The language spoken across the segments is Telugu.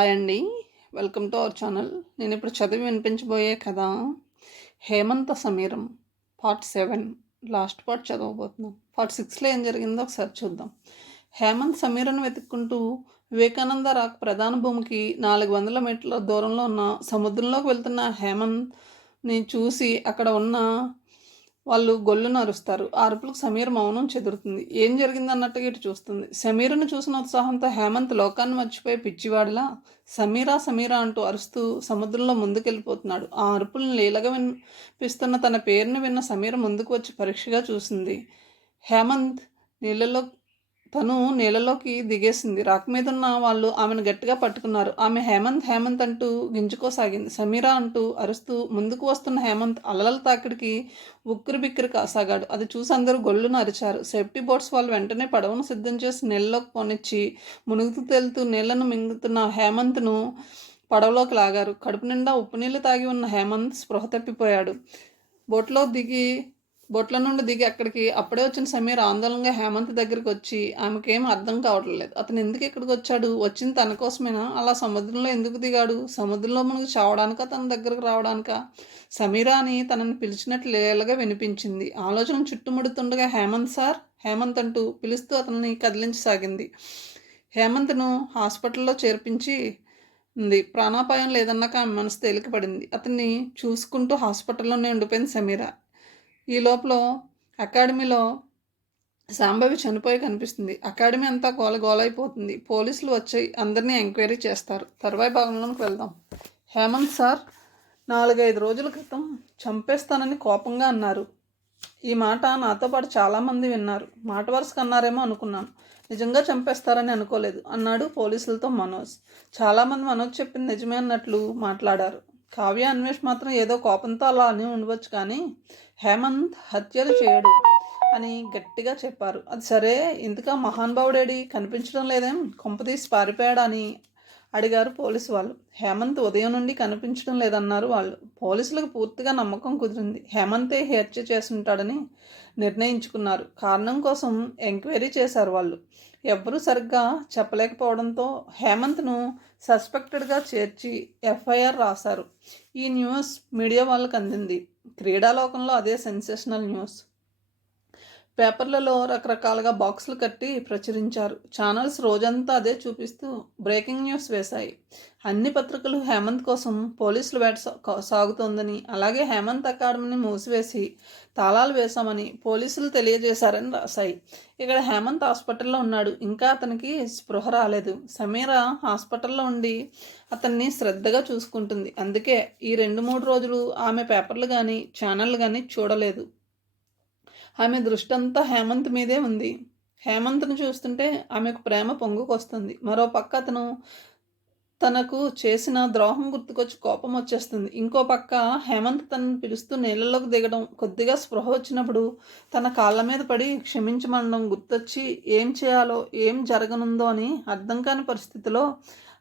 హాయ్ అండి. వెల్కమ్ టు అవర్ ఛానల్ నేను ఇప్పుడు చదివి వినిపించబోయే కథ Hemantha Sameeram part seven last part చదవబోతున్నాం. Part సిక్స్లో ఏం జరిగిందో ఒకసారి చూద్దాం. హేమంత్ సమీరను వెతుక్కుంటూ వివేకానంద రాక్ ప్రధాన భూమికి నాలుగు వందల మీటర్ల దూరంలో ఉన్న సముద్రంలోకి వెళ్తున్న హేమంత్ని చూసి అక్కడ ఉన్న వాళ్ళు గొల్లును అరుస్తారు ఆ అరుపులకు సమీర్ మౌనం చెదురుతుంది. ఏం జరిగింది అన్నట్టుగా ఇటు చూస్తుంది. సమీరను చూసిన ఉత్సాహంతో హేమంత్ లోకాన్ని మర్చిపోయి పిచ్చివాడిలా సమీరా సమీరా అంటూ అరుస్తూ సముద్రంలో ముందుకెళ్ళిపోతున్నాడు. ఆ అరుపులను లీలగా వినిపిస్తున్న తన పేరును విన్న సమీర ముందుకు వచ్చి పరీక్షగా చూసింది. హేమంత్ నీళ్ళలో తను నీళ్ళలోకి దిగేసింది. రాక్ మీద ఉన్న వాళ్ళు ఆమెను గట్టిగా పట్టుకున్నారు. ఆమె హేమంత్ హేమంత్ అంటూ గింజుకోసాగింది సమీరా అంటూ అరుస్తూ ముందుకు వస్తున్న హేమంత్ అలల తాకిడికి ఉక్కిరి బిక్కిరి కాసాగాడు అది చూసి అందరూ గొల్లును అరిచారు. సేఫ్టీ బోట్స్ వాళ్ళు వెంటనే పడవను సిద్ధం చేసి నీళ్ళలోకి కొనిచ్చి మునుగుతూ తేలుతూ నీళ్ళను మింగుతున్న హేమంత్ను పడవలోకి లాగారు. కడుపు నిండా ఉప్పు నీళ్ళు తాగి ఉన్న హేమంత్ స్పృహ తప్పిపోయాడు. బోట్లో దిగి బొట్ల నుండి దిగి అక్కడికి అప్పుడే వచ్చిన సమీర్ ఆందోళనగా హేమంత్ దగ్గరికి వచ్చి ఆమెకేం అర్థం కావట్లేదు. అతను ఎందుకు ఇక్కడికి వచ్చాడు? వచ్చింది తన కోసమేనా? అలా సముద్రంలో ఎందుకు దిగాడు? సముద్రంలో మనకు చావడానిక? తన దగ్గరకు రావడానికా? సమీరా అని తనని పిలిచినట్లు లేలగా వినిపించింది. ఆలోచన చుట్టుముడుతుండగా హేమంత్ సార్ హేమంత్ అంటూ పిలుస్తూ అతన్ని కదిలించసాగింది. హేమంత్ను హాస్పిటల్లో చేర్పించి ఉంది. ప్రాణాపాయం లేదన్నాక ఆమె మనసు తేలికపడింది. అతన్ని చూసుకుంటూ హాస్పిటల్లోనే ఉండిపోయింది సమీరా. ఈ లోపల అకాడమీలో సాంబవి చనిపోయి కనిపిస్తుంది. అకాడమీ అంతా గోలగోలైపోతుంది పోలీసులు వచ్చి అందరినీ ఎంక్వైరీ చేస్తారు. తర్వాయి భాగంలోకి వెళ్దాం. హేమంత్ సార్ నాలుగైదు రోజుల క్రితం చంపేస్తానని కోపంగా అన్నారు. ఈ మాట నాతో పాటు చాలామంది విన్నారు. మాట వరుసకు అన్నారేమో అనుకున్నాను. నిజంగా చంపేస్తారని అనుకోలేదు అన్నాడు పోలీసులతో మనోజ్. చాలామంది మనోజ్ చెప్పింది నిజమే అన్నట్లు మాట్లాడారు. కావ్య అన్వేష్ మాత్రం ఏదో కోపంతో అలా అని ఉండవచ్చు కానీ హేమంత్ హత్యలు చేయడు అని గట్టిగా చెప్పారు. అది సరే ఇంతకా మహానుభావుడేడి కనిపించడం లేదేం? కొంపతీసి పారిపోయాడు అని అడిగారు పోలీసు వాళ్ళు. హేమంత్ ఉదయం నుండి కనిపించడం లేదన్నారు వాళ్ళు. పోలీసులకు పూర్తిగా నమ్మకం కుదిరింది. హేమంతే హత్య చేసుంటాడని నిర్ణయించుకున్నారు. కారణం కోసం ఎంక్వైరీ చేశారు వాళ్ళు. ఎవ్వరూ సరిగ్గా చెప్పలేకపోవడంతో హేమంత్ను సస్పెక్టెడ్గా చేర్చి ఎఫ్ఐఆర్ రాశారు. ఈ న్యూస్ మీడియా వాళ్ళకు అందింది. క్రీడాలోకంలో అదే సెన్సేషనల్ న్యూస్. పేపర్లలో రకరకాలుగా బాక్సులు కట్టి ప్రచురించారు. ఛానల్స్ రోజంతా అదే చూపిస్తూ బ్రేకింగ్ న్యూస్ వేశాయి. అన్ని పత్రికలు హేమంత్ కోసం పోలీసులు వేట సాగుతోందని అలాగే హేమంత్ అకాడమీని మూసివేసి తాళాలు వేశామని పోలీసులు తెలియజేశారని రాశాయి. ఇక్కడ హేమంత్ హాస్పిటల్లో ఉన్నాడు. ఇంకా అతనికి స్పృహ రాలేదు. సమీర హాస్పిటల్లో ఉండి అతన్ని శ్రద్ధగా చూసుకుంటుంది. అందుకే ఈ రెండు మూడు రోజులు ఆమె పేపర్లు కానీ ఛానళ్ళు కానీ చూడలేదు. ఆమె దృష్టంతా హేమంత్ మీదే ఉంది. హేమంత్ను చూస్తుంటే ఆమెకు ప్రేమ పొంగుకొస్తుంది. మరో పక్క అతను తనకు చేసిన ద్రోహం గుర్తుకొచ్చి కోపం వచ్చేస్తుంది. ఇంకో పక్క హేమంత్ తనను పిలుస్తూ నీళ్ళలోకి దిగడం కొద్దిగా స్పృహ వచ్చినప్పుడు తన కాళ్ళ మీద పడి క్షమించమనడం గుర్తొచ్చి ఏం చేయాలో ఏం జరగనుందో అని అర్థం కాని పరిస్థితిలో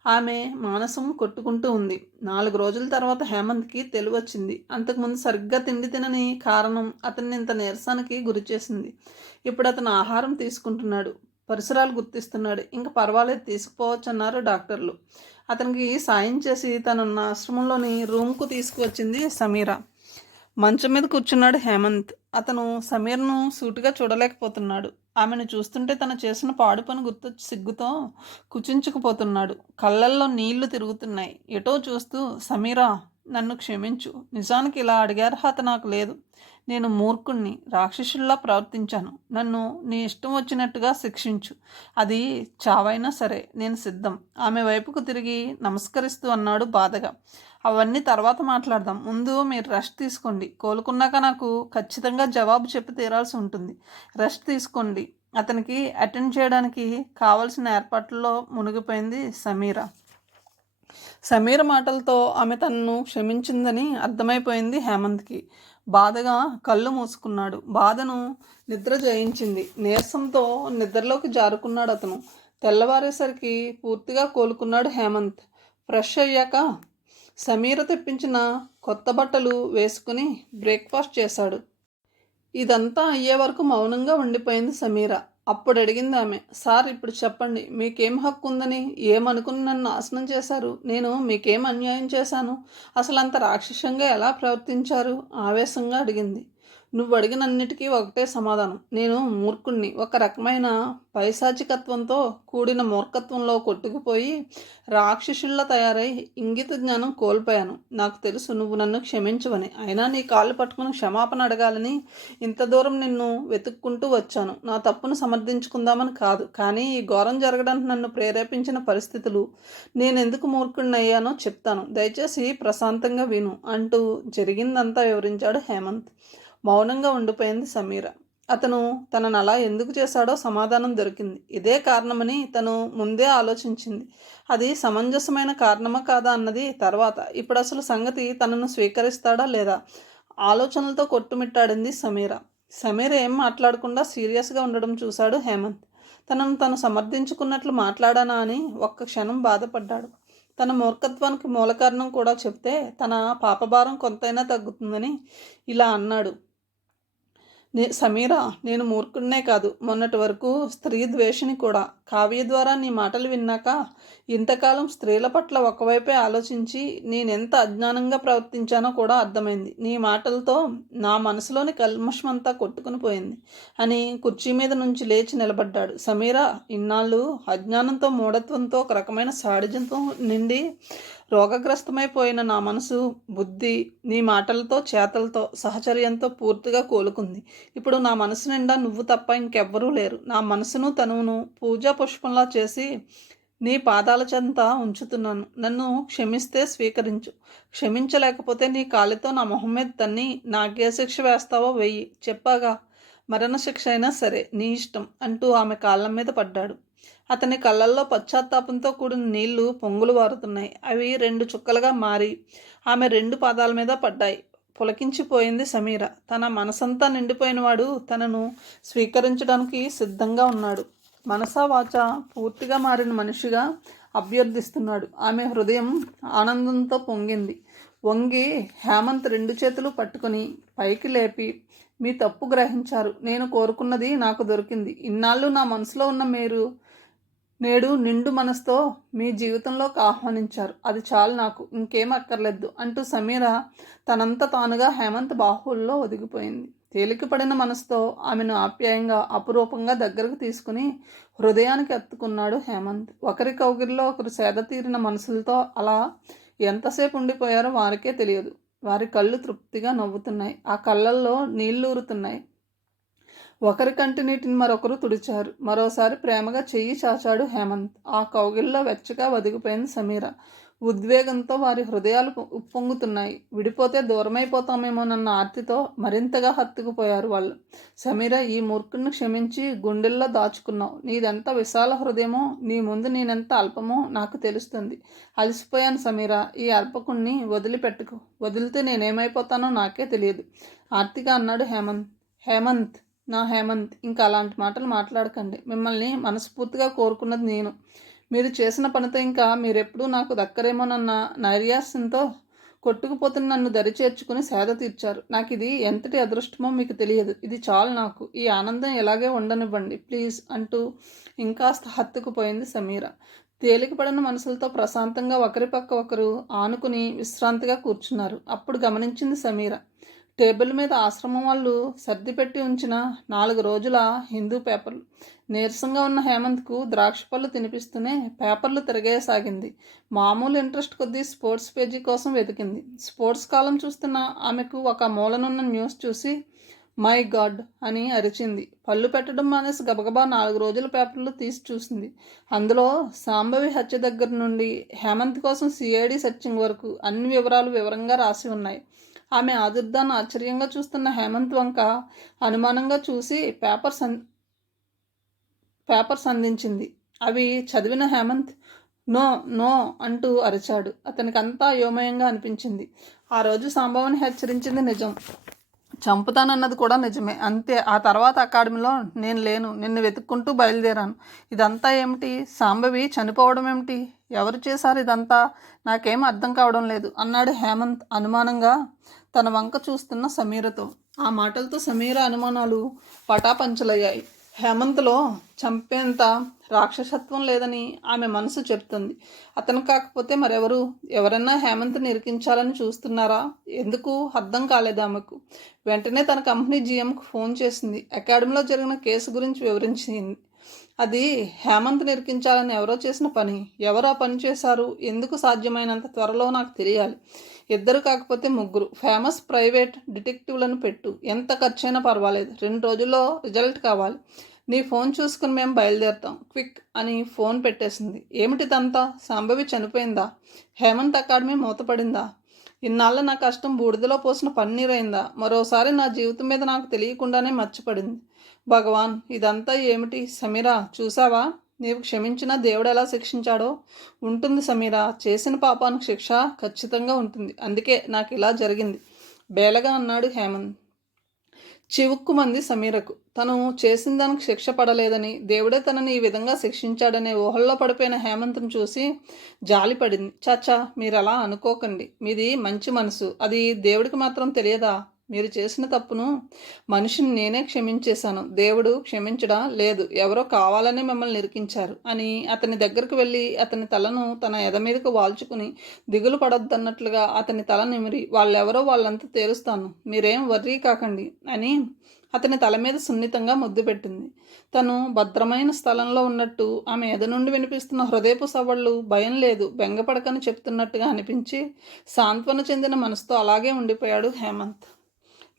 ఆమె మానసం కొట్టుకుంటూ ఉంది. నాలుగు రోజుల తర్వాత హేమంత్కి తెలివచ్చింది. అంతకుముందు సరిగ్గా తిండి తినని కారణం అతన్ని ఇంత నీరసానికి గురి చేసింది. ఇప్పుడు అతను ఆహారం తీసుకుంటున్నాడు. పరిసరాలు గుర్తిస్తున్నాడు. ఇంకా పర్వాలేదు తీసుకుపోవచ్చు అన్నారు డాక్టర్లు. అతనికి సాయం చేసి తనున్న ఆశ్రమంలోని రూమ్కు తీసుకువచ్చింది సమీరా. మంచం మీద కూర్చున్నాడు హేమంత్. అతను సమీర్ను సూటిగా చూడలేకపోతున్నాడు. ఆమెను చూస్తుంటే తను చేసిన పాడు పని గుర్తొచ్చి సిగ్గుతో కుచించుకుపోతున్నాడు. కళ్ళల్లో నీళ్ళు తిరుగుతున్నాయి. ఎటో చూస్తూ సమీరా నన్ను క్షమించు. నిజానికి ఇలా అడిగే అర్హత నాకు లేదు. నేను మూర్ఖుణ్ణి రాక్షసుల్లా ప్రవర్తించాను. నన్ను నీ ఇష్టం వచ్చినట్టుగా శిక్షించు. అది చావైనా సరే నేను సిద్ధం. ఆమె వైపుకు తిరిగి నమస్కరిస్తూ అన్నాడు బాధగా. అవన్నీ తర్వాత మాట్లాడదాం. ముందు మీరు రెస్ట్ తీసుకోండి. కోలుకున్నాక నాకు ఖచ్చితంగా జవాబు చెప్పి తీరాల్సి ఉంటుంది. రెస్ట్ తీసుకోండి. అతనికి అటెండ్ చేయడానికి కావలసిన ఏర్పాట్లలో మునిగిపోయింది సమీర. సమీర మాటలతో ఆమె తనను క్షమించిందని అర్థమైపోయింది హేమంత్కి. బాధగా కళ్ళు మూసుకున్నాడు. బాధను నిద్ర జయించింది. నీరసంతో నిద్రలోకి జారుకున్నాడు అతను. తెల్లవారేసరికి పూర్తిగా కోలుకున్నాడు హేమంత్. ఫ్రెష్ అయ్యాక సమీర తెప్పించిన కొత్త బట్టలు వేసుకుని బ్రేక్ఫాస్ట్ చేశాడు. ఇదంతా అయ్యే వరకు మౌనంగా ఉండిపోయింది సమీర. అప్పుడు అడిగింది ఆమె సార్ ఇప్పుడు చెప్పండి మీకేం హక్కు ఉందని ఏమనుకుని నన్ను నాశనం చేశారు? నేను మీకేం అన్యాయం చేశాను? అసలు అంత రాక్షసంగా ఎలా ప్రవర్తించారు? ఆవేశంగా అడిగింది. నువ్వు అడిగినన్నిటికీ ఒకటే సమాధానం. నేను మూర్ఖుణ్ణి. ఒక రకమైన పైశాచికత్వంతో కూడిన మూర్ఖత్వంలో కొట్టుకుపోయి రాక్షసుల్లా తయారై ఇంగిత జ్ఞానం కోల్పోయాను. నాకు తెలుసు నువ్వు నన్ను క్షమించవని. అయినా నీ కాళ్ళు పట్టుకుని క్షమాపణ అడగాలని ఇంత దూరం నిన్ను వెతుక్కుంటూ వచ్చాను. నా తప్పును సమర్థించుకుందామని కాదు. కానీ ఈ ఘోరం జరగడానికి నన్ను ప్రేరేపించిన పరిస్థితులు నేను ఎందుకు అయ్యానో చెప్తాను. దయచేసి ప్రశాంతంగా విను అంటూ జరిగిందంతా వివరించాడు హేమంత్. మౌనంగా ఉండిపోయింది సమీర. అతను తనను అలా ఎందుకు చేశాడో సమాధానం దొరికింది. ఇదే కారణమని తను ముందే ఆలోచించింది. అది సమంజసమైన కారణమా కాదా అన్నది తర్వాత. ఇప్పుడు అసలు సంగతి తనను స్వీకరిస్తాడా లేదా? ఆలోచనలతో కొట్టుమిట్టాడింది సమీర. సమీర ఏం మాట్లాడకుండా సీరియస్గా ఉండడం చూశాడు హేమంత్. తనను తను సమర్థించుకున్నట్లు మాట్లాడానా అని ఒక్క క్షణం బాధపడ్డాడు. తన మూర్ఖత్వానికి మూల కారణం కూడా చెప్తే తన పాపభారం కొంతైనా తగ్గుతుందని ఇలా అన్నాడు. నే సమీరా నేను మూర్ఖుడినే కాదు. మొన్నటి వరకు స్త్రీ ద్వేషిని కూడా. కావ్య ద్వారా నీ మాటలు విన్నాక ఇంతకాలం స్త్రీల పట్ల ఒకవైపే ఆలోచించి నేనెంత అజ్ఞానంగా ప్రవర్తించానో కూడా అర్థమైంది. నీ మాటలతో నా మనసులోని కల్మషమంతా కొట్టుకుని పోయింది అని కుర్చీ మీద నుంచి లేచి నిలబడ్డాడు. సమీరా ఇన్నాళ్ళు అజ్ఞానంతో మూఢత్వంతో ఒక రకమైన సాడిజంతో నిండి రోగగ్రస్తమైపోయిన నా మనసు బుద్ధి నీ మాటలతో చేతలతో సహచర్యంతో పూర్తిగా కోలుకుంది. ఇప్పుడు నా మనసు నిండా నువ్వు తప్ప ఇంకెవ్వరూ లేరు. నా మనసును తనువును పూజా పుష్పంలా చేసి నీ పాదాల చెంత ఉంచుతున్నాను. నన్ను క్షమిస్తే స్వీకరించు. క్షమించలేకపోతే నీ కాలితో నా మొహం మీద తన్ని నాకే శిక్ష వేస్తావో వెయ్యి. చెప్పాగా మరణశిక్ష అయినా సరే నీ ఇష్టం అంటూ ఆమె కాళ్ళ మీద పడ్డాడు. అతని కళ్ళల్లో పశ్చాత్తాపంతో కూడిన నీళ్ళు పొంగులు వారుతున్నాయి. అవి రెండు చుక్కలుగా మారి ఆమె రెండు పాదాల మీద పడ్డాయి. పులకించిపోయింది సమీర. తన మనసంతా నిండిపోయినవాడు తనను స్వీకరించడానికి సిద్ధంగా ఉన్నాడు. మనసా వాచ పూర్తిగా మారిన మనిషిగా అభ్యర్థిస్తున్నాడు. ఆమె హృదయం ఆనందంతో పొంగింది. వంగి హేమంత్ రెండు చేతులు పట్టుకొని పైకి లేపి మీ తప్పు గ్రహించారు. నేను కోరుకున్నది నాకు దొరికింది. ఇన్నాళ్ళు నా మనసులో ఉన్న మీరు నేడు నిండు మనసుతో మీ జీవితంలోకి ఆహ్వానించారు. అది చాలు నాకు ఇంకేం అక్కర్లేదు అంటూ సమీర తనంత తానుగా హేమంత్ బాహుల్లో ఒదిగిపోయింది. తేలికపడిన మనసుతో ఆమెను ఆప్యాయంగా అపురూపంగా దగ్గరకు తీసుకుని హృదయానికి ఎత్తుకున్నాడు హేమంత్. ఒకరి కౌగిరిలో ఒకరు సేద తీరిన మనసులతో అలా ఎంతసేపు ఉండిపోయారో వారికే తెలియదు. వారి కళ్ళు తృప్తిగా నవ్వుతున్నాయి. ఆ కళ్ళల్లో నీళ్ళు ఊరుతున్నాయి ఒకరి కంటి నీటిని మరొకరు తుడిచారు. మరోసారి ప్రేమగా చెయ్యి చాచాడు హేమంత్. ఆ కౌగిల్లో వెచ్చగా వదిగిపోయింది సమీర. ఉద్వేగంతో వారి హృదయాలు ఉప్పొంగుతున్నాయి. విడిపోతే దూరమైపోతామేమోనన్న ఆర్తితో మరింతగా హత్తుకుపోయారు వాళ్ళు. సమీర ఈ మూర్ఖుని క్షమించి గుండెల్లో దాచుకున్నావు. నీదెంత విశాల హృదయమో నీ ముందు నేనెంత అల్పమో నాకు తెలుస్తుంది. అలసిపోయాను సమీర. ఈ అల్పకుణ్ణి వదిలిపెట్టుకు. వదిలితే నేనేమైపోతానో నాకే తెలియదు. ఆర్తిగా అన్నాడు హేమంత్. హేమంత్ నా హేమంత్ ఇంకా అలాంటి మాటలు మాట్లాడకండి. మిమ్మల్ని మనస్ఫూర్తిగా కోరుకున్నది నేను. మీరు చేసిన పనితో ఇంకా మీరెప్పుడూ నాకు దక్కరేమోనన్న నైర్యాసంతో కొట్టుకుపోతున్న నన్ను దరి చేర్చుకుని సేద తీర్చారు. నాకు ఇది ఎంతటి అదృష్టమో మీకు తెలియదు. ఇది చాలు నాకు. ఈ ఆనందం ఎలాగే ఉండనివ్వండి. ప్లీజ్ అంటూ ఇంకాస్త హత్తుకుపోయింది సమీర. తేలికపడిన మనసులతో ప్రశాంతంగా ఒకరి పక్క ఒకరు ఆనుకుని విశ్రాంతిగా కూర్చున్నారు. అప్పుడు గమనించింది సమీర. టేబుల్ మీద ఆశ్రమం వాళ్ళు సర్దిపెట్టి ఉంచిన నాలుగు రోజుల హిందూ పేపర్లు నీరసంగా ఉన్న హేమంత్కు ద్రాక్ష పళ్ళు తినిపిస్తూనే పేపర్లు తిరగేయసాగింది మామూలు ఇంట్రెస్ట్ కొద్దీ స్పోర్ట్స్ పేజీ కోసం వెతికింది. స్పోర్ట్స్ కాలం చూస్తున్న ఆమెకు ఒక మూలనున్న న్యూస్ చూసి మై గాడ్ అని అరిచింది. పళ్ళు పెట్టడం మానేసి గబగబా నాలుగు రోజుల పేపర్లు తీసి చూసింది. అందులో సాంబవి హత్య దగ్గర నుండి హేమంత్ కోసం సిఐడి సెర్చింగ్ వరకు అన్ని వివరాలు వివరంగా రాసి ఉన్నాయి. ఆమె ఆదుర్దాన్ని ఆశ్చర్యంగా చూస్తున్న హేమంత్ వంక అనుమానంగా చూసి పేపర్ సన్ పేపర్స్ అందించింది. అవి చదివిన హేమంత్ నో నో అంటూ అరిచాడు. అతనికి అంతా అయోమయంగా అనిపించింది. ఆ రోజు సంభవని హెచ్చరించింది నిజం. చంపుతానన్నది కూడా నిజమే. అంతే. ఆ తర్వాత అకాడమీలో నేను లేను. నిన్ను వెతుక్కుంటూ బయలుదేరాను. ఇదంతా ఏమిటి? సాంబవి చనిపోవడం ఏమిటి? ఎవరు చేశారు ఇదంతా? నాకేం అర్థం కావడం లేదు అన్నాడు హేమంత్ అనుమానంగా. తన వంక చూస్తున్న సమీరతో. ఆ మాటలతో సమీర అనుమానాలు పటాపంచలయ్యాయి. హేమంత్లో చంపేంత రాక్షసత్వం లేదని ఆమె మనసు చెప్తుంది. అతను కాకపోతే మరెవరు? ఎవరన్నా హేమంత్ని ఇరికించాలని చూస్తున్నారా? ఎందుకు? అర్థం కాలేదు ఆమెకు. వెంటనే తన కంపెనీ జీఎంకు ఫోన్ చేసింది. అకాడమీలో జరిగిన కేసు గురించి వివరించింది. అది హేమంత్ నిరికించాలని ఎవరో చేసిన పని. ఎవరో పని చేశారు? ఎందుకు సాధ్యమైనంత త్వరలో నాకు తెలియాలి. ఇద్దరు కాకపోతే ముగ్గురు. ఫేమస్ ప్రైవేట్ డిటెక్టివ్లను పెట్టు. ఎంత ఖర్చైనా పర్వాలేదు. రెండు రోజుల్లో రిజల్ట్ కావాలి. నీ ఫోన్ చూసుకుని మేము బయలుదేరుతాం. క్విక్ అని ఫోన్ పెట్టేసింది. ఏమిటిదంతా సంభవి చనిపోయిందా? హేమంత్ అకాడమీ మూతపడిందా? ఇన్నాళ్ళ నా కష్టం బూడిదలో పోసిన పన్నీరైందా? మరోసారి నా జీవితం మీద నాకు తెలియకుండానే మర్చిపడింది. భగవాన్ ఇదంతా ఏమిటి? సమీరా చూసావా? నీవు క్షమించిన దేవుడు ఎలా శిక్షించాడో? ఉంటుంది సమీరా చేసిన పాపానికి శిక్ష ఖచ్చితంగా ఉంటుంది. అందుకే నాకు ఇలా జరిగింది. బేలగా అన్నాడు హేమంత్. చివుక్కుమంది సమీరకు తను చేసిన దానికి శిక్ష పడలేదని దేవుడే తనని ఈ విధంగా శిక్షించాడనే ఊహల్లో పడిపోయిన హేమంత్ను చూసి జాలిపడింది చాచా మీరు అలా అనుకోకండి. మీది మంచి మనసు. అది దేవుడికి మాత్రం తెలియదా? మీరు చేసిన తప్పును మనిషిని నేనే క్షమించేశాను. దేవుడు క్షమించడా? లేదు. ఎవరో కావాలని మిమ్మల్ని నిరికించారు అని అతని దగ్గరకు వెళ్ళి అతని తలను తన ఎద మీదకు వాల్చుకుని దిగులు పడొద్దన్నట్లుగా అతని తల నిమిరి వాళ్ళెవరో వాళ్ళంతా తేలుస్తాను మీరేం వర్రీ కాకండి అని అతని తల మీద సున్నితంగా ముద్దు పెట్టింది. తను భద్రమైన స్థలంలో ఉన్నట్టు ఆమె ఎద నుండి వినిపిస్తున్న హృదయపు సవళ్ళు భయం లేదు. బెంగపడకని చెప్తున్నట్టుగా అనిపించి సాంత్వన చెందిన మనసుతో అలాగే ఉండిపోయాడు హేమంత్.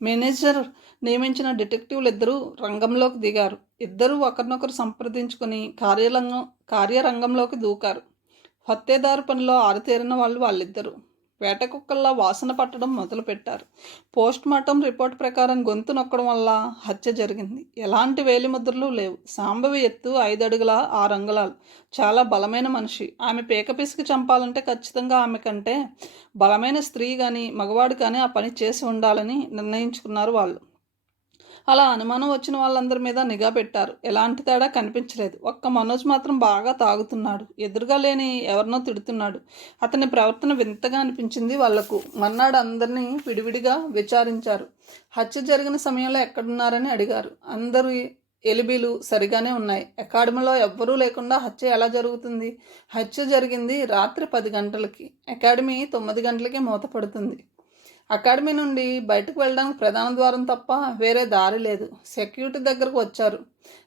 మేనేజర్ నియమించిన డిటెక్టివ్లు ఇద్దరూ రంగంలోకి దిగారు. ఇద్దరూ ఒకరినొకరు సంప్రదించుకుని కార్యరంగం కార్యరంగంలోకి దూకారు. హత్యదారు పనిలో ఆరితేరిన వాళ్ళు వాళ్ళిద్దరూ. వేట కుక్కల్లా వాసన పట్టడం మొదలుపెట్టారు. పోస్ట్ మార్టం రిపోర్ట్ ప్రకారం గొంతు నొక్కడం వల్ల హత్య జరిగింది. ఎలాంటి వేలిముద్రలు లేవు. సాంబవి ఎత్తు ఐదు అడుగుల ఆరు అంగుళాలు. చాలా బలమైన మనిషి. ఆమె పీక పిసికి చంపాలంటే ఖచ్చితంగా ఆమె కంటే బలమైన స్త్రీ కానీ మగవాడు కానీ ఆ పని చేసి ఉండాలని నిర్ణయించుకున్నారు వాళ్ళు. అలా అనుమానం వచ్చిన వాళ్ళందరి మీద నిఘా పెట్టారు. ఎలాంటి తేడా కనిపించలేదు. ఒక్క మనోజ్ మాత్రం బాగా తాగుతున్నాడు. ఎదురుగా లేని ఎవరినో తిడుతున్నాడు. అతని ప్రవర్తన వింతగా అనిపించింది వాళ్ళకు. మన్నాడు అందరినీ విడివిడిగా విచారించారు. హత్య జరిగిన సమయంలో ఎక్కడున్నారని అడిగారు. అందరూ ఎలిబీలు సరిగానే ఉన్నాయి. అకాడమీలో ఎవ్వరూ లేకుండా హత్య ఎలా జరుగుతుంది? హత్య జరిగింది రాత్రి పది గంటలకి. అకాడమీ తొమ్మిది గంటలకి మూతపడుతుంది. అకాడమీ నుండి బయటకు వెళ్ళడానికి ప్రధాన ద్వారం తప్ప వేరే దారి లేదు. సెక్యూరిటీ దగ్గరకు వచ్చారు.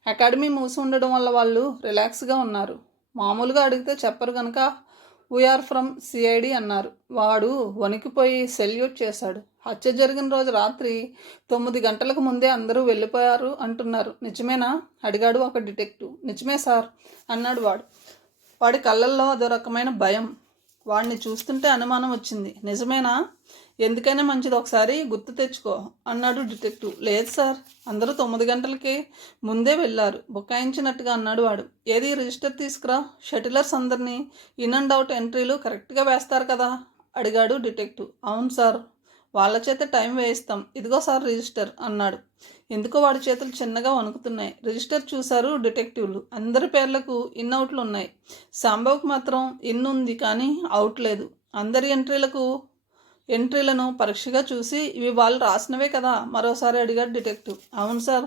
అకాడమీ మూసి ఉండడం వల్ల వాళ్ళు రిలాక్స్గా ఉన్నారు. మామూలుగా అడిగితే చెప్పరు కనుక వీఆర్ ఫ్రమ్ సిఐడి అన్నారు. వాడు వణికిపోయి సెల్యూట్ చేశాడు. హత్య జరిగిన రోజు రాత్రి తొమ్మిది గంటలకు ముందే అందరూ వెళ్ళిపోయారు అంటున్నారు. నిజమేనా? అడిగాడు ఒక డిటెక్టివ్. నిజమే సార్ అన్నాడు వాడు. వాడి కళ్ళల్లో అదో రకమైన భయం. వాడిని చూస్తుంటే అనుమానం వచ్చింది. నిజమేనా? ఎందుకైనా మంచిది ఒకసారి గుర్తు తెచ్చుకో అన్నాడు డిటెక్టివ్. లేదు సార్ అందరూ తొమ్మిది గంటలకి ముందే వెళ్ళారు బుకాయించినట్టుగా అన్నాడు వాడు. ఏది రిజిస్టర్ తీసుకురా షటిలర్స్ అందరినీ ఇన్ అండ్ అవుట్ ఎంట్రీలు కరెక్ట్గా వేస్తారు కదా అడిగాడు డిటెక్టివ్. అవును సార్ వాళ్ళ చేత టైం వేయిస్తాం ఇదిగో సార్ రిజిస్టర్ అన్నాడు. ఎందుకో వాడి చేతులు చిన్నగా వణుకుతున్నాయి. రిజిస్టర్ చూశారు డిటెక్టివ్లు. అందరి పేర్లకు ఇన్ అవుట్లు ఉన్నాయి. సాంబవ్కి మాత్రం ఇన్ ఉంది కానీ అవుట్ లేదు. అందరి ఎంట్రీలకు ఎంట్రీలను పరీక్షగా చూసి ఇవి వాళ్ళు రాసినవే కదా మరోసారి అడిగాడు డిటెక్టివ్. అవును సార్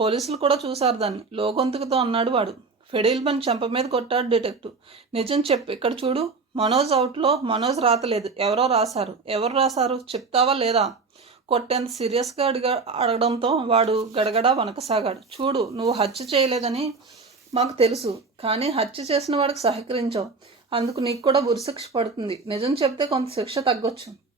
పోలీసులు కూడా చూశారు దాన్ని. లోగొంతుకుతో అన్నాడు వాడు. ఫెడీల్బన్ చెంప మీద కొట్టాడు డిటెక్టివ్. నిజం చెప్పు ఇక్కడ చూడు. మనోజ్ అవుట్లో మనోజ్ రాతలేదు. ఎవరో రాశారు. ఎవరు రాశారు? చెప్తావా లేదా? కొట్టేంత సీరియస్గా అడిగా అడగడంతో వాడు గడగడ వనకసాగాడు. చూడు నువ్వు హత్య చేయలేదని మాకు తెలుసు కానీ హత్య చేసిన వాడికి సహకరించావు. అందుకు నీకు కూడా ఉరిశిక్ష పడుతుంది. నిజం చెప్తే కొంత శిక్ష తగ్గొచ్చు.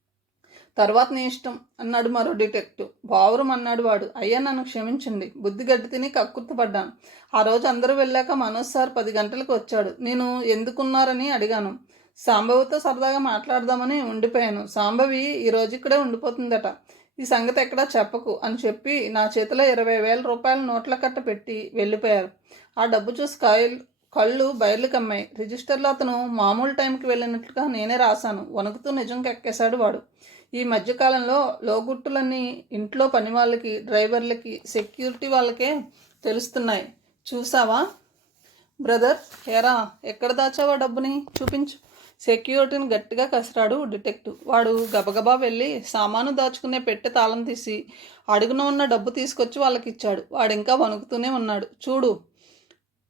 తర్వాత నీ ఇష్టం అన్నాడు మరో డిటెక్టివ్. బావురం అన్నాడు వాడు. అయ్యా నన్ను క్షమించండి. బుద్ధి గడ్డి తిని కక్కుర్తిపడ్డాను. ఆ రోజు అందరూ వెళ్ళాక మనోజ్ సార్ పది గంటలకు వచ్చాడు. నేను ఎందుకున్నారని అడిగాను. సాంబవితో సరదాగా మాట్లాడదామని ఉండిపోయాను. సాంబవి ఈ రోజు ఇక్కడే ఉండిపోతుందట. ఈ సంగతి ఎక్కడా చెప్పకు అని చెప్పి నా చేతిలో ఇరవై వేల రూపాయల నోట్ల కట్ట పెట్టి వెళ్ళిపోయారు. ఆ డబ్బు చూసి కాయలు కళ్ళు బయర్లు కమ్మాయి. రిజిస్టర్లో అతను మామూలు టైంకి వెళ్ళినట్లుగా నేనే రాశాను. వణుకుతూ నిజం ఎక్కేశాడు వాడు. ఈ మధ్యకాలంలో లోగుట్టులన్నీ ఇంట్లో పని వాళ్ళకి డ్రైవర్లకి సెక్యూరిటీ వాళ్ళకే తెలుస్తున్నాయి. చూసావా? బ్రదర్ హేరా ఎక్కడ దాచావా డబ్బుని? చూపించు. సెక్యూరిటీని గట్టిగా కసిరాడు డిటెక్టివ్. వాడు గబగబా వెళ్ళి సామాను దాచుకునే పెట్టె తాళం తీసి అడుగున ఉన్న డబ్బు తీసుకొచ్చి వాళ్ళకి ఇచ్చాడు వాడు ఇంకా వణుకుతూనే ఉన్నాడు. చూడు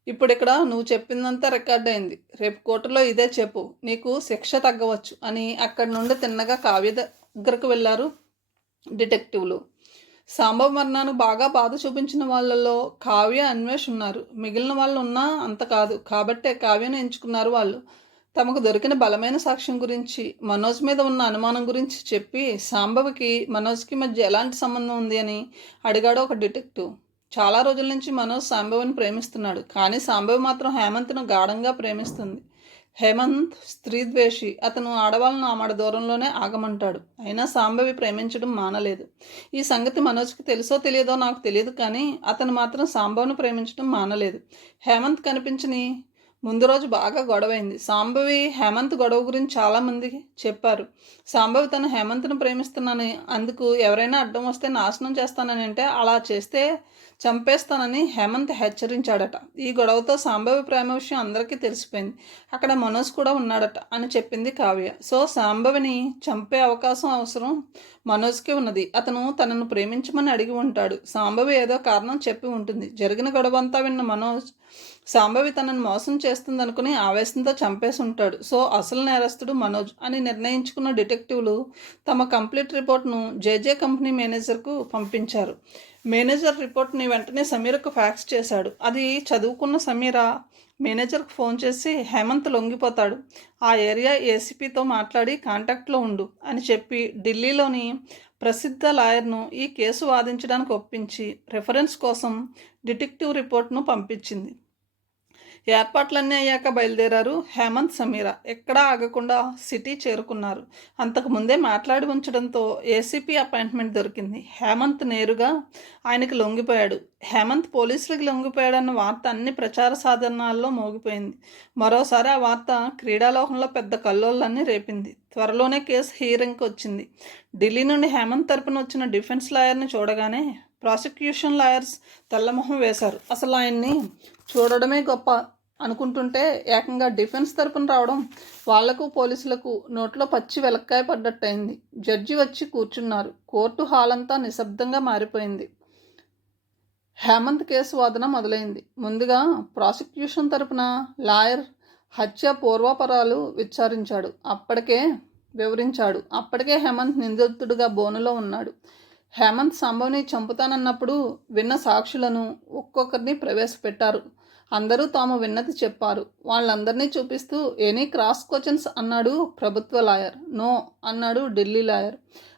ఇప్పుడు ఇక్కడ నువ్వు చెప్పిందంతా రికార్డ్ అయింది. రేపు కోర్టులో ఇదే చెప్పు. నీకు శిక్ష తగ్గవచ్చు అని అక్కడి నుండి తిన్నగా కావ్య దగ్గరకు వెళ్ళారు డిటెక్టివ్లు. సాంబవ మరణానికి బాగా బాధ చూపించిన వాళ్ళలో కావ్య అన్వేష్ ఉన్నారు. మిగిలిన వాళ్ళు ఉన్నా అంత కాదు. కాబట్టే కావ్యను ఎంచుకున్నారు వాళ్ళు. తమకు దొరికిన బలమైన సాక్ష్యం గురించి మనోజ్ మీద ఉన్న అనుమానం గురించి చెప్పి సాంబవికి మనోజ్కి మధ్య ఎలాంటి సంబంధం ఉంది అని అడిగాడు ఒక డిటెక్టివ్. చాలా రోజుల నుంచి మనోజ్ సాంబవిని ప్రేమిస్తున్నాడు. కానీ సాంబవి మాత్రం హేమంత్ను గాఢంగా ప్రేమిస్తుంది. హేమంత్ స్త్రీద్వేషి. అతను ఆడవాళ్ళను ఆమెడ దూరంలోనే ఆగమంటాడు. అయినా సాంబవి ప్రేమించడం మానలేదు. ఈ సంగతి మనోజ్కి తెలుసో తెలియదో నాకు తెలియదు కానీ అతను మాత్రం సాంబవ్ను ప్రేమించడం మానలేదు. హేమంత్ కనిపించని ముందు రోజు బాగా గొడవైంది. సాంబవి హేమంత్ గొడవ గురించి చాలామంది చెప్పారు. సాంబవి తను హేమంత్ను ప్రేమిస్తున్నానని అందుకు ఎవరైనా అడ్డం వస్తే నాశనం చేస్తానని అంటే అలా చేస్తే చంపేస్తానని హేమంత్ హెచ్చరించాడట. ఈ గొడవతో సాంబవి ప్రేమ విషయం అందరికీ తెలిసిపోయింది. అక్కడ మనోజ్ కూడా ఉన్నాడట అని చెప్పింది కావ్య. సో సాంబవిని చంపే అవకాశం అవసరం మనోజ్కి ఉన్నది. అతను తనను ప్రేమించమని అడిగి ఉంటాడు. సాంబవి ఏదో కారణం చెప్పి ఉంటుంది. జరిగిన గొడవ అంతా విన్న మనోజ్ సాంబవి తనను మోసం చేస్తుందనుకుని ఆవేశంతో చంపేసి ఉంటాడు. సో అసలు నేరస్తుడు మనోజ్ అని నిర్ణయించుకున్న డిటెక్టివ్లు తమ కంప్లీట్ రిపోర్ట్ను జేజే కంపెనీ మేనేజర్కు పంపించారు. మేనేజర్ రిపోర్ట్ని వెంటనే సమీరకు ఫ్యాక్స్ చేశాడు. అది చదువుకున్న సమీర మేనేజర్కు ఫోన్ చేసి హేమంత్ లొంగిపోతాడు. ఆ ఏరియా ఏసీపీతో మాట్లాడి కాంటాక్ట్లో ఉండు అని చెప్పి ఢిల్లీలోని ప్రసిద్ధ లాయర్ను ఈ కేసు వాదించడానికి ఒప్పించి రెఫరెన్స్ కోసం డిటెక్టివ్ రిపోర్ట్ను పంపించింది. ఏర్పాట్లన్నీ అయ్యాక బయలుదేరారు హేమంత్ సమీర. ఎక్కడా ఆగకుండా సిటీ చేరుకున్నారు. అంతకు ముందే మాట్లాడి ఉంచడంతో ఏసీపీ అపాయింట్మెంట్ దొరికింది. హేమంత్ నేరుగా ఆయనకి లొంగిపోయాడు. హేమంత్ పోలీసులకి లొంగిపోయాడన్న వార్త అన్ని ప్రచార సాధనాల్లో మోగిపోయింది. మరోసారి ఆ వార్త క్రీడాలోకంలో పెద్ద కల్లోళ్ళన్నీ రేపింది. త్వరలోనే కేసు హీరింగ్కి వచ్చింది. ఢిల్లీ నుండి హేమంత్ తరపున వచ్చిన డిఫెన్స్ లాయర్ని చూడగానే ప్రాసిక్యూషన్ లాయర్స్ తెల్లమొహం వేశారు. అసలు ఆయన్ని చూడడమే గొప్ప అనుకుంటుంటే ఏకంగా డిఫెన్స్ తరపున రావడం వాళ్ళకు పోలీసులకు నోట్లో పచ్చి వెలక్కాయ పడ్డట్టయింది. జడ్జి వచ్చి కూర్చున్నారు. కోర్టు హాల్ అంతా నిశ్శబ్దంగా మారిపోయింది. హేమంత్ కేసు వాదన మొదలైంది. ముందుగా ప్రాసిక్యూషన్ తరపున లాయర్ హత్య పూర్వాపరాలు విచారించాడు. అప్పటికే వివరించాడు. అప్పటికే హేమంత్ నిందితుడిగా బోనులో ఉన్నాడు. హేమంత్ సాంబవ్ని చంపుతానన్నప్పుడు విన్న సాక్షులను ఒక్కొక్కరిని ప్రవేశపెట్టారు. అందరూ తాము విన్నది చెప్పారు. వాళ్ళందరినీ చూపిస్తూ ఎనీ క్రాస్ క్వశ్చన్స్ అన్నాడు ప్రభుత్వ లాయర్. నో అన్నాడు ఢిల్లీ లాయర్.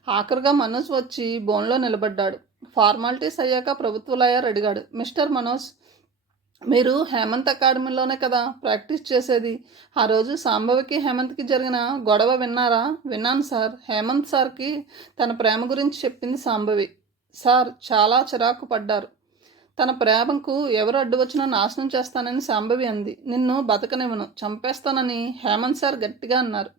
ఆఖరుగా మనోజ్ వచ్చి బోన్లో నిలబడ్డాడు. ఫార్మాలిటీస్ అయ్యాక ప్రభుత్వ లాయర్ అడిగాడు. మిస్టర్ మనోజ్ మీరు హేమంత్ అకాడమీలోనే కదా ప్రాక్టీస్ చేసేది. ఆ రోజు సాంబవికి హేమంత్కి జరిగిన గొడవ విన్నారా? విన్నాను సార్. హేమంత్ సార్కి తన ప్రేమ గురించి చెప్పింది సాంబవి. సార్ చాలా చిరాకు పడ్డారు. తన ప్రేమకు ఎవరు అడ్డు వచ్చినా నాశనం చేస్తానని సాంబవి అంది. నిన్ను బతకనివ్వను చంపేస్తానని హేమంత్ సార్ గట్టిగా అన్నారు.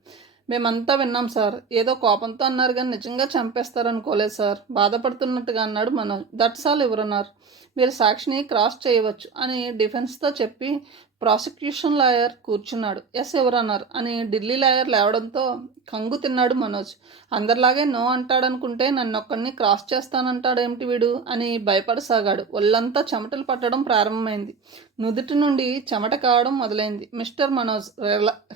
మేమంతా విన్నాం సార్. ఏదో కోపంతో అన్నారు కానీ నిజంగా చంపేస్తారనుకోలేదు సార్. బాధపడుతున్నట్టుగా అన్నాడు మనోజ్. దట్స్ ఎవరన్నారు. మీరు సాక్షిని క్రాస్ చేయవచ్చు అని డిఫెన్స్తో చెప్పి ప్రాసిక్యూషన్ లాయర్ కూర్చున్నాడు. ఎస్ ఎవరన్నారు? అని ఢిల్లీ లాయర్ లేవడంతో కంగు తిన్నాడు మనోజ్. అందరిలాగే నో అంటాడనుకుంటే నన్ను ఒక్కడిని క్రాస్ చేస్తానంటాడేమిటి వీడు? అని భయపడసాగాడు. ఒళ్ళంతా చెమటలు పట్టడం ప్రారంభమైంది. నుదుటి నుండి చెమట కావడం మొదలైంది. Mister Manoj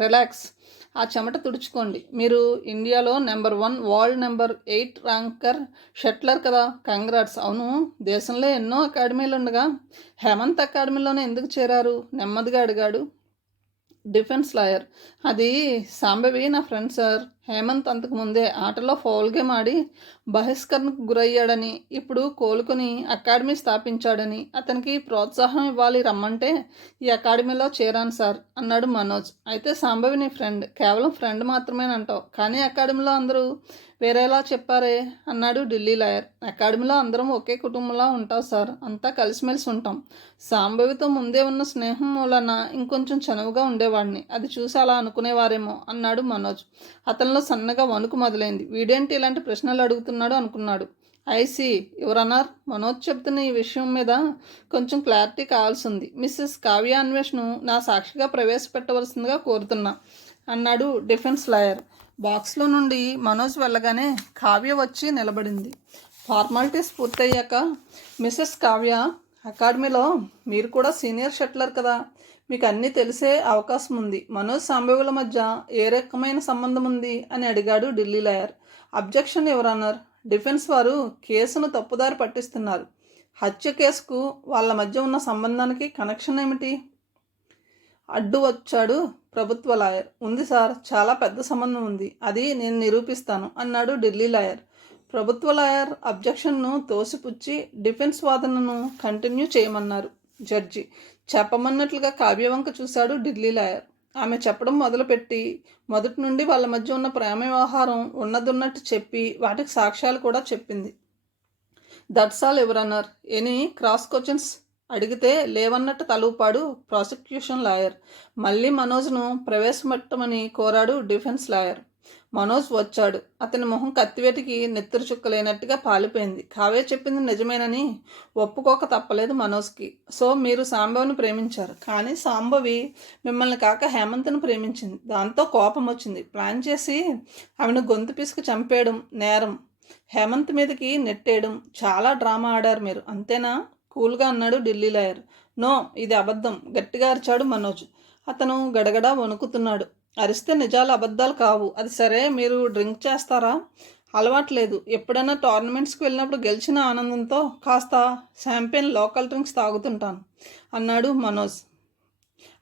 relax. ఆ చెమట తుడుచుకోండి. మీరు ఇండియాలో number one world number eight ranker shuttler కదా. కంగ్రాట్స్. అవును దేశంలో ఎన్నో అకాడమీలు ఉండగా హేమంత్ అకాడమీలోనే ఎందుకు చేరారు? నెమ్మదిగా అడిగాడు. Defence lawyer. అది సాంబవి నా ఫ్రెండ్ సార్ హేమంత్ అంతకు ముందే ఆటలో ఫౌల్ గేమ్ ఆడి బహిష్కరణకు గురయ్యాడని ఇప్పుడు కోలుకొని అకాడమీ స్థాపించాడని అతనికి ప్రోత్సాహం ఇవ్వాలి రమ్మంటే ఈ అకాడమీలో చేరాను సార్ అన్నాడు మనోజ్. అయితే సాంబవి నీ ఫ్రెండ్ కేవలం ఫ్రెండ్ మాత్రమేనంటావు కానీ అకాడమీలో అందరూ వేరేలా చెప్పారే అన్నాడు ఢిల్లీ లాయర్. అకాడమీలో అందరం ఒకే కుటుంబంలో ఉంటాం సార్. అంతా కలిసిమెలిసి ఉంటాం. సాంబవితో ముందే ఉన్న స్నేహం మూలన ఇంకొంచెం చనువుగా ఉండేవాడిని. అది చూసి అలా అనుకునేవారేమో అన్నాడు మనోజ్. అతనిలో సన్నగా వణుకు మొదలైంది. వీడేంటి ఇలాంటి ప్రశ్నలు అడుగుతున్నాడు అనుకున్నాడు. ఐసి యువరనర్ మనోజ్ చెప్తున్న ఈ విషయం మీద కొంచెం క్లారిటీ కావాల్సింది. మిస్సెస్ కావ్య అన్వేషణను నా సాక్షిగా ప్రవేశపెట్టవలసిందిగా కోరుతున్నా అన్నాడు డిఫెన్స్ లాయర్. బాక్స్లో నుండి మనోజ్ వెళ్ళగానే కావ్య వచ్చి నిలబడింది. ఫార్మాలిటీస్ పూర్తయ్యాక మిస్సెస్ కావ్య అకాడమీలో మీరు కూడా సీనియర్ షట్లర్ కదా మీకు అన్నీ తెలిసే అవకాశం ఉంది. మనోజ్ సాంబవుల మధ్య ఏ రకమైన సంబంధం ఉంది అని అడిగాడు ఢిల్లీ లాయర్. అబ్జెక్షన్ ఎవరన్నారు డిఫెన్స్ వారు కేసును తప్పుదారి పట్టిస్తున్నారు. హత్య కేసుకు వాళ్ళ మధ్య ఉన్న సంబంధానికి కనెక్షన్ ఏమిటి? అడ్డు వచ్చాడు ప్రభుత్వ లాయర్. ఉంది సార్ చాలా పెద్ద సంబంధం ఉంది. అది నేను నిరూపిస్తాను అన్నాడు ఢిల్లీ లాయర్. ప్రభుత్వ లాయర్ అబ్జెక్షన్ను తోసిపుచ్చి డిఫెన్స్ వాదనను కంటిన్యూ చేయమన్నారు జడ్జి. చెప్పమన్నట్లుగా కావ్యవంక చూశాడు ఢిల్లీ లాయర్. ఆమె చెప్పడం మొదలుపెట్టి మొదటి నుండి వాళ్ళ మధ్య ఉన్న ప్రేమ వ్యవహారం ఉన్నదున్నట్టు చెప్పి వాటికి సాక్ష్యాలు కూడా చెప్పింది. దట్స్ ఆల్ ఎవరన్నారు. ఎనీ క్రాస్ క్వశ్చన్స్ అడిగితే లేవన్నట్టు తలూపాడు ప్రాసిక్యూషన్ లాయర్. మళ్ళీ మనోజ్ను ప్రవేశపెట్టమని కోరాడు డిఫెన్స్ లాయర్. మనోజ్ వచ్చాడు. అతని మొహం కత్తివేటికి నెత్తురు చుక్కలేనట్టుగా పాలిపోయింది. కావే చెప్పింది నిజమేనని ఒప్పుకోక తప్పలేదు మనోజ్కి. సో మీరు సాంబవిని ప్రేమించారు. కానీ సాంబవి మిమ్మల్ని కాక హేమంత్ను ప్రేమించింది. దాంతో కోపం వచ్చింది. ప్లాన్ చేసి ఆమెను గొంతు పిసుకు చంపేయడం నేరం. హేమంత్ మీదకి నెట్టేయడం. చాలా డ్రామా ఆడారు మీరు. అంతేనా? కూల్గా అన్నాడు ఢిల్లీ లాయర్. నో ఇది అబద్ధం. గట్టిగా అరిచాడు మనోజ్. అతను గడగడా వణుకుతున్నాడు. అరిస్తే నిజాలు అబద్ధాలు కావు. అది సరే మీరు డ్రింక్ చేస్తారా? అలవాట్లేదు ఎప్పుడైనా టోర్నమెంట్స్కి వెళ్ళినప్పుడు గెలిచిన ఆనందంతో కాస్త శాంపియన్ లోకల్ డ్రింక్స్ తాగుతుంటాను అన్నాడు మనోజ్.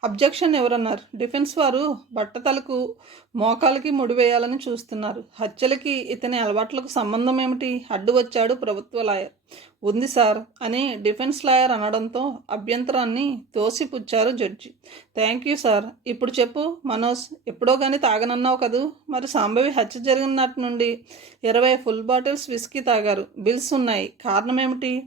అబ్జెక్షన్ ఎవరన్నారు? డిఫెన్స్ వారు బట్టతలకు మోకాలకి ముడివేయాలని చూస్తున్నారు. హత్యలకి ఇతని అలవాట్లకు సంబంధం ఏమిటి? అడ్డు వచ్చాడు ప్రభుత్వ లాయర్. ఉంది సార్ అని డిఫెన్స్ లాయర్ అనడంతో అభ్యంతరాన్ని తోసిపుచ్చారు జడ్జి. Thank you sir. ఇప్పుడు చెప్పు మనోజ్ ఎప్పుడో కానీ తాగనన్నావు కదూ? మరి సాంబవి హత్య జరిగినట్టు నుండి ఇరవై ఫుల్ బాటిల్స్ విస్కీ తాగారు. బిల్స్ ఉన్నాయి. కారణం ఏమిటి?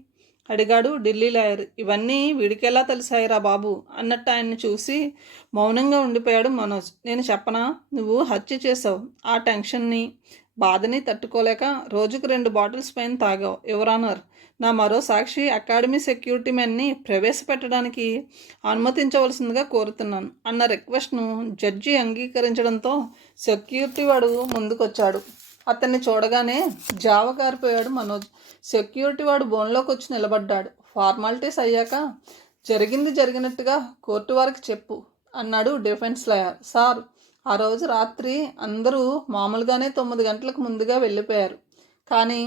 అడిగాడు ఢిల్లీ లాయర్. ఇవన్నీ వీడికెలా తెలిసాయిరా బాబు? అన్నట్టు ఆయన్ని చూసి మౌనంగా ఉండిపోయాడు మనోజ్. నేను చెప్పనా? నువ్వు హత్య చేసావు ఆ టెన్షన్ని బాధని తట్టుకోలేక రోజుకు రెండు బాటిల్స్ పైన తాగావు. ఎవరన్నారు నా మరో సాక్షి అకాడమీ సెక్యూరిటీ మెన్ని ప్రవేశపెట్టడానికి అనుమతించవలసిందిగా కోరుతున్నాను అన్న రిక్వెస్ట్ను జడ్జి అంగీకరించడంతో సెక్యూరిటీ వాడు ముందుకొచ్చాడు. అతన్ని చూడగానే జావ కారిపోయాడు మనోజ్. సెక్యూరిటీ వాడు బోన్లోకి వచ్చి నిలబడ్డాడు. ఫార్మాలిటీస్ అయ్యాక జరిగింది జరిగినట్టుగా కోర్టు వారికి చెప్పు అన్నాడు డిఫెన్స్ లాయర్. సార్ ఆ రోజు రాత్రి అందరూ మామూలుగానే తొమ్మిది గంటలకు ముందుగా వెళ్ళిపోయారు. కానీ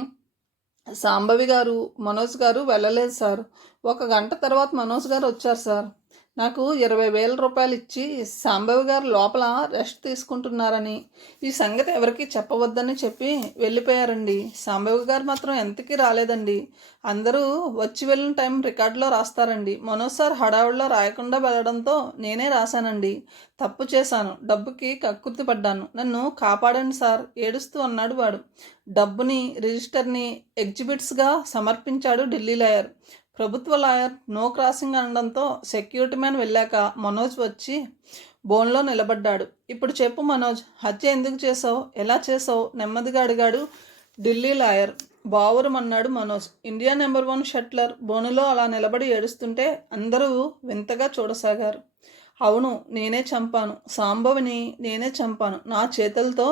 సాంబవి గారు మనోజ్ గారు వెళ్ళలేదు సార్. ఒక గంట తర్వాత మనోజ్ గారు వచ్చారు సార్. నాకు ఇరవై వేల రూపాయలు ఇచ్చి సాంబవి గారు లోపల రెస్ట్ తీసుకుంటున్నారని. ఈ సంగతి ఎవరికీ చెప్పవద్దని చెప్పి వెళ్ళిపోయారండి. సాంబవి గారు మాత్రం ఎంతకీ రాలేదండి. అందరూ వచ్చి వెళ్ళిన టైం రికార్డులో రాస్తారండి. మనోజ్ సార్ హడావుడిలో రాయకుండా వెళ్ళడంతో నేనే రాశానండి. తప్పు చేశాను. డబ్బుకి కక్కుర్తి పడ్డాను. నన్ను కాపాడండి సార్. ఏడుస్తూ అన్నాడు వాడు. డబ్బుని రిజిస్టర్ని ఎగ్జిబిట్స్గా సమర్పించాడు ఢిల్లీ లాయర్. ప్రభుత్వ లాయర్ నో క్రాసింగ్ అనడంతో సెక్యూరిటీ మ్యాన్ వెళ్ళాక మనోజ్ వచ్చి బోన్లో నిలబడ్డాడు. ఇప్పుడు చెప్పు మనోజ్ హత్య ఎందుకు చేసావు ఎలా చేసావు నెమ్మదిగా అడిగాడు ఢిల్లీ లాయర్. బావురం అన్నాడు Manoj. India number one shuttler. బోనులో అలా నిలబడి ఏడుస్తుంటే అందరూ వింతగా చూడసాగారు. అవును నేనే చంపాను. సాంబవిని నేనే చంపాను. నా చేతులతో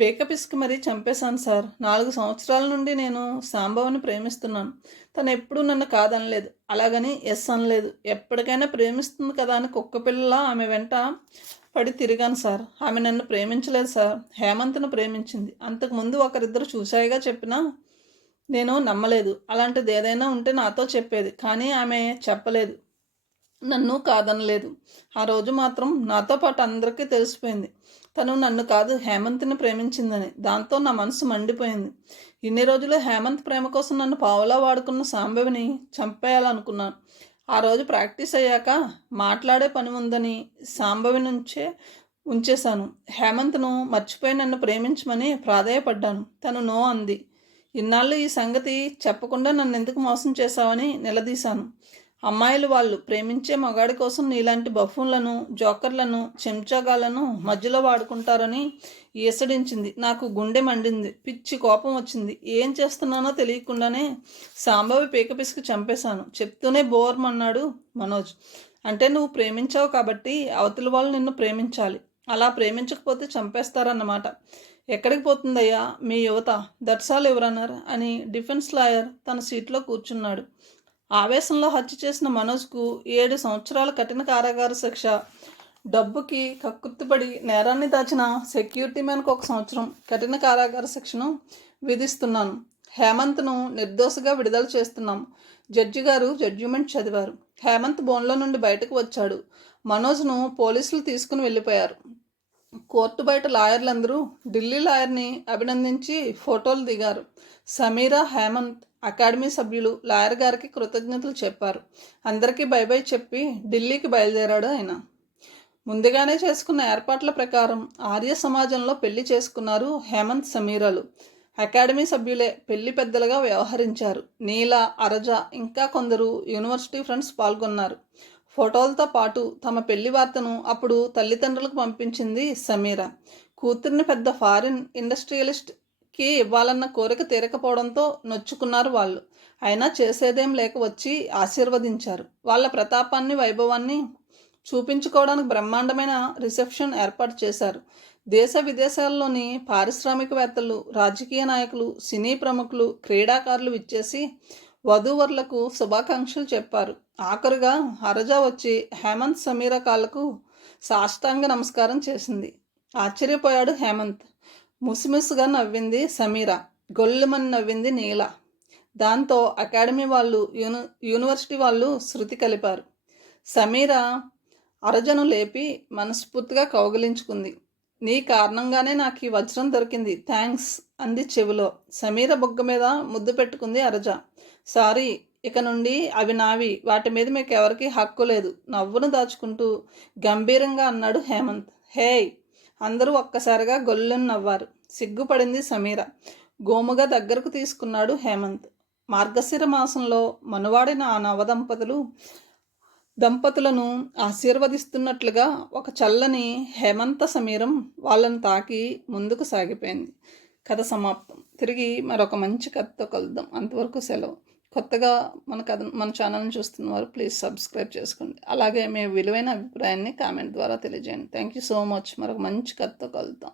పేక మరీ చంపేశాను సార్. నాలుగు సంవత్సరాల నుండి నేను సాంబవని ప్రేమిస్తున్నాను. తను ఎప్పుడూ నన్ను కాదనలేదు. అలాగని ఎస్ అనలేదు. ఎప్పటికైనా ప్రేమిస్తుంది కదా అని కుక్క పిల్లలా ఆమె వెంట పడి తిరిగాను సార్. ఆమె నన్ను ప్రేమించలేదు సార్. హేమంత్ను ప్రేమించింది. అంతకుముందు ఒకరిద్దరు చూశాయిగా చెప్పినా నేను నమ్మలేదు. అలాంటిది ఏదైనా ఉంటే నాతో చెప్పేది. కానీ ఆమె చెప్పలేదు. నన్ను కాదనలేదు. ఆ రోజు మాత్రం నాతో పాటు అందరికీ తెలిసిపోయింది. తను నన్ను కాదు హేమంత్ని ప్రేమించిందని. దాంతో నా మనసు మండిపోయింది. ఇన్ని రోజులు హేమంత్ ప్రేమ కోసం నన్ను పావులా వాడుకున్న సాంబవిని చంపేయాలనుకున్నాను. ఆ రోజు ప్రాక్టీస్ అయ్యాక మాట్లాడే పని ఉందని సాంబవి నుంచే ఉంచేశాను. హేమంత్ను మర్చిపోయి నన్ను ప్రేమించమని ప్రాధాయపడ్డాను. తను నో అంది. ఇన్నాళ్ళు ఈ సంగతి చెప్పకుండా నన్ను ఎందుకు మోసం చేశావని నిలదీశాను. అమ్మాయిలు వాళ్ళు ప్రేమించే మగాడి కోసం నీలాంటి బఫూన్లను జోకర్లను చెంచాగాలను మధ్యలో వాడుకుంటారని ఈసడించింది నాకు గుండె మండింది. పిచ్చి కోపం వచ్చింది. ఏం చేస్తున్నానో తెలియకుండానే సాంబవి పీక చంపేశాను. చెప్తూనే బోర్మన్నాడు మనోజ్. అంటే నువ్వు ప్రేమించావు కాబట్టి అవతల వాళ్ళు నిన్ను ప్రేమించాలి. అలా ప్రేమించకపోతే చంపేస్తారన్నమాట. ఎక్కడికి పోతుందయ్యా మీ యువత? దట్సాల్ ఎవరన్నారు? అని డిఫెన్స్ లాయర్ తన సీట్లో కూర్చున్నాడు. ఆవేశంలో హత్య చేసిన మనోజ్కు ఏడు సంవత్సరాల కఠిన కారాగార శిక్ష. డబ్బుకి కక్కుర్తిపడి నేరాన్ని దాచిన సెక్యూరిటీ మ్యాన్కు ఒక సంవత్సరం కఠిన కారాగార శిక్షను విధిస్తున్నాను. హేమంత్ను నిర్దోషగా విడుదల చేస్తున్నాం. జడ్జి గారు జడ్జిమెంట్ చదివారు. హేమంత్ బోన్లో నుండి బయటకు వచ్చాడు. మనోజ్ను పోలీసులు తీసుకుని వెళ్ళిపోయారు. కోర్టు బయట లాయర్లందరూ ఢిల్లీ లాయర్ని అభినందించి ఫోటోలు దిగారు. సమీరా హేమంత్ అకాడమీ సభ్యులు లాయర్ గారికి కృతజ్ఞతలు చెప్పారు. అందరికీ బై బై చెప్పి ఢిల్లీకి బయలుదేరాడు ఆయన. ముందుగానే చేసుకున్న ఏర్పాట్ల ప్రకారం ఆర్య సమాజంలో పెళ్ళి చేసుకున్నారు హేమంత్ సమీరాలు. అకాడమీ సభ్యులే పెళ్ళి పెద్దలుగా వ్యవహరించారు. నీల అరజ ఇంకా కొందరు యూనివర్సిటీ ఫ్రెండ్స్ పాల్గొన్నారు. ఫోటోలతో పాటు తమ పెళ్ళి వార్తను అప్పుడు తల్లిదండ్రులకు పంపించింది సమీర. కూతుర్ని పెద్ద ఫారిన్ ఇండస్ట్రియలిస్ట్కి ఇవ్వాలన్న కోరిక తీరకపోవడంతో నొచ్చుకున్నారు వాళ్ళు. అయినా చేసేదేం లేక వచ్చి ఆశీర్వదించారు. వాళ్ళ ప్రతాపాన్ని వైభవాన్ని చూపించుకోవడానికి బ్రహ్మాండమైన రిసెప్షన్ ఏర్పాటు చేశారు. దేశ విదేశాల్లోని పారిశ్రామికవేత్తలు రాజకీయ నాయకులు సినీ ప్రముఖులు క్రీడాకారులు ఇచ్చేసి వధూవరులకు శుభాకాంక్షలు చెప్పారు. ఆఖరుగా హరజ వచ్చి హేమంత్ సమీర కాళ్ళకు సాష్టాంగ నమస్కారం చేసింది. ఆశ్చర్యపోయాడు హేమంత్. ముసిముసుగా నవ్వింది సమీర. గొల్లుమని నవ్వింది నీల. దాంతో అకాడమీ వాళ్ళు యూని యూనివర్సిటీ వాళ్ళు శృతి కలిపారు. సమీర అరజను లేపి మనస్ఫూర్తిగా కౌగిలించుకుంది. నీ కారణంగానే నాకు ఈ వజ్రం దొరికింది. థ్యాంక్స్ అంది చెవిలో. సమీర బొగ్గ మీద ముద్దు పెట్టుకుంది అరజ. సారీ ఇక నుండి అవి నావి. వాటి మీద మీకు ఎవరికీ హక్కు లేదు. నవ్వును దాచుకుంటూ గంభీరంగా అన్నాడు హేమంత్. హేయ్! అందరూ ఒక్కసారిగా గొల్లుని నవ్వారు. సిగ్గుపడింది సమీర. గోముగా దగ్గరకు తీసుకున్నాడు హేమంత్. మార్గశిర మాసంలో మనువాడిన ఆ నవదంపతులు దంపతులను ఆశీర్వదిస్తున్నట్లుగా ఒక చల్లని హేమంత సమీరం వాళ్ళను తాకి ముందుకు సాగిపోయింది. కథ సమాప్తం. తిరిగి మరొక మంచి కథతో కలుద్దాం. అంతవరకు సెలవు. కొత్తగా మన కథ మన ఛానల్ని చూస్తున్న వారు ప్లీజ్ సబ్స్క్రైబ్ చేసుకోండి. అలాగే మీ విలువైన అభిప్రాయాన్ని కామెంట్ ద్వారా తెలియజేయండి. Thank you so much. మరొక మంచి కథతో కలుద్దాం.